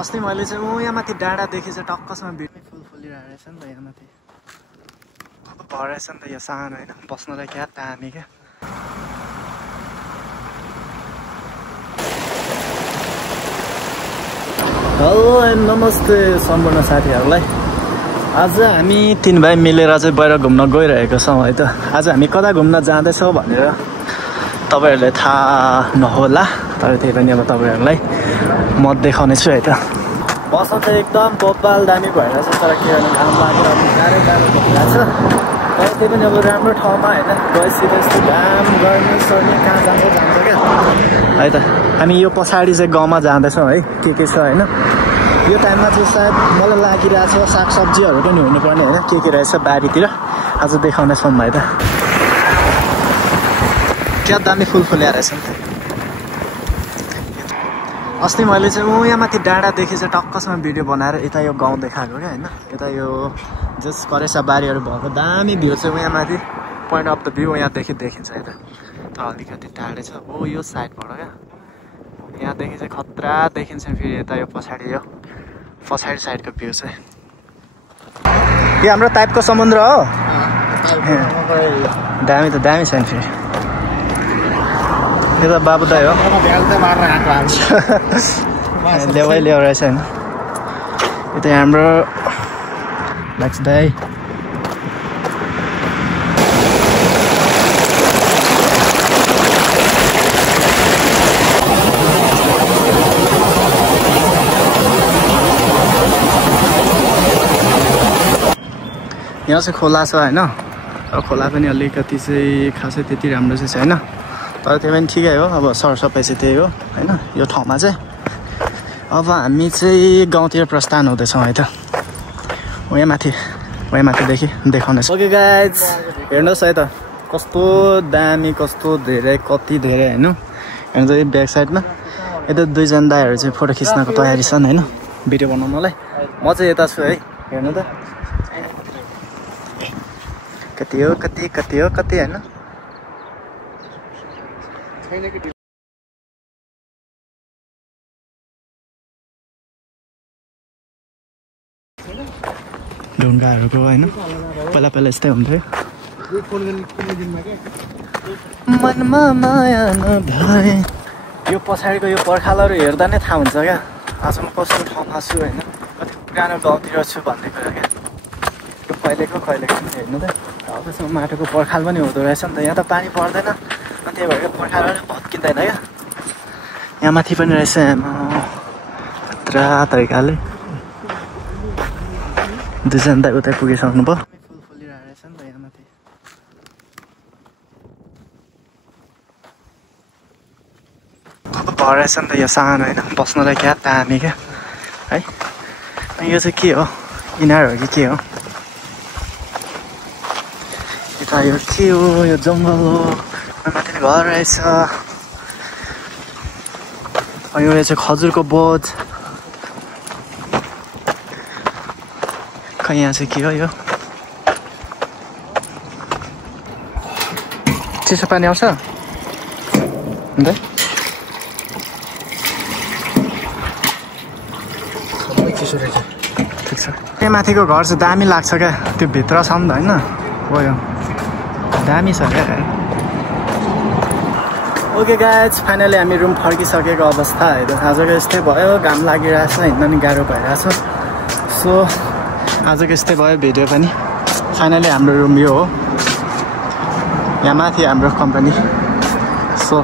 अस्ति मैले चाहिँ यहाँ माथि डाँडादेखि चाहिँ टक्कसम्म भिड फुल फुलिरहेको रहेछ नि त यहाँ माथि भरेछ नि त यो सानो होइन बस्नलाई क्या दामी क्या हेलो एन्ड नमस्ते सम्पूर्ण साथीहरूलाई आज हामी 3 भाइ मिलेर चाहिँ बाहिर घुम्न गइरहेको छौँ है त आज हामी कता घुम्न जाँदैछौँ भनेर तपाईहरुलाई थाहा नहोला तर त्यही पनि अब तपाईहरुलाई म देखाउने छु है त बस्न चाहिँ एकदम बब्बाल दामी भइरहेछ तर के गर्नु घाम लागेर गाह्रो भइरहेछ तर त्यही पनि अब राम्रो ठाउँमा होइन गएपछि यस्तो घाम गर्मी सर्ने कहाँ जान्छ क्या है त हामी यो पछाडि चाहिँ गाउँमा जाँदैछौँ है के छ होइन यो टाइममा चाहिँ सायद मलाई लागिरहेछ सागसब्जीहरू पनि हुनुपर्ने होइन के रहेछ बारीतिर आज देखाउने छौँ है त क्या दामी फुल फुल्या रहेछ नि त अस्ति मैले चाहिँ यहाँ माथि डाँडादेखि चाहिँ टक्कसम्म भिडियो बनाएर यता यो गाउँ देखाएको क्या होइन यता यो जस करेसा बारीहरू भएको दामी भ्यू चाहिँ यहाँ माथि पोइन्ट अफ द भ्यू यहाँदेखि देखिन्छ है त तर अलिकति टाढै छ ओ यो साइडबाट क्या यहाँदेखि चाहिँ खतरा देखिन्छ फेरि यता यो पछाडि साइडको भ्यू चाहिँ यो हाम्रो टाइपको समुद्र हो दामी त दामी छ नि फेरि यो त बाबुदाई हो ल्याउ रहेछ होइन यो त हाम्रो लक्ष दाई यहाँ चाहिँ खोला छ होइन तर खोला पनि अलिकति चाहिँ खासै त्यति राम्रो चाहिँ छैन तर त्यो पनि ठिकै हो अब सरसफाइ चाहिँ त्यही हो होइन यो ठाउँमा चाहिँ अब हामी चाहिँ गाउँतिर प्रस्थान हुँदैछौँ है त यहाँ माथिदेखि देखाउनेछ ओके गाइज हेर्नुहोस् है त कस्तो दामी कस्तो धेरै कति धेरै होइन हेर्नु त ब्याक साइडमा यता 2 जना दाइहरू चाहिँ फोटो खिच्नको तयारी छन् होइन भिडियो बनाउनलाई म चाहिँ यता छु है हेर्नु त कति हो होइन ढुङ्गाहरूको होइन पहिला यस्तै हुन्थ्यो मनमा माया नभए यो पछाडिको यो पर्खालहरू हेर्दा नै थाहा हुन्छ क्या आज म कस्तो ठाउँमा छु होइन कति पुरानो गाउँतिर छु भन्ने कुरा क्या यो कहिलेको हेर्नु त अब त्यसमा माटोको पर्खाल पनि हुँदो रहेछ नि त यहाँ त पानी पर्दैन अनि त्यही भएर पर्खालहरू भत्किँदैन क्या यहाँ माथि पनि रहेछ खतरा तरिकाले 2 जना त उतै पुगिसक्नु भयो फुल फुलिरहेको रहेछ नि त यहाँ माथि भरेछ नि त यो सानो होइन बस्नलाई क्या दामी क्या है यो चाहिँ के हो इनार हो कि के हो यता यो के हो यो जङ्गल हो माथि घर रहेछ अनि यो चाहिँ खजुरको बोझ खै यहाँ चाहिँ के हो यो चिसो पानी आउँछ अन्त चिसो रहेछ ठिक छ त्यहाँ माथिको घर चाहिँ दामी लाग्छ क्या त्यो भित्र छ नि त होइन हो यो दामी छ क्या ओके गाइज फाइनली हामी रुम फर्किसकेको अवस्था है त आजको यस्तै भयो घाम लागिरहेछ हिँड्न नि गाह्रो भइरहेछ सो आजको यस्तै भयो भिडियो पनि फाइनली हाम्रो रुम यो हो यहाँ माथि हाम्रो कम्पनी सो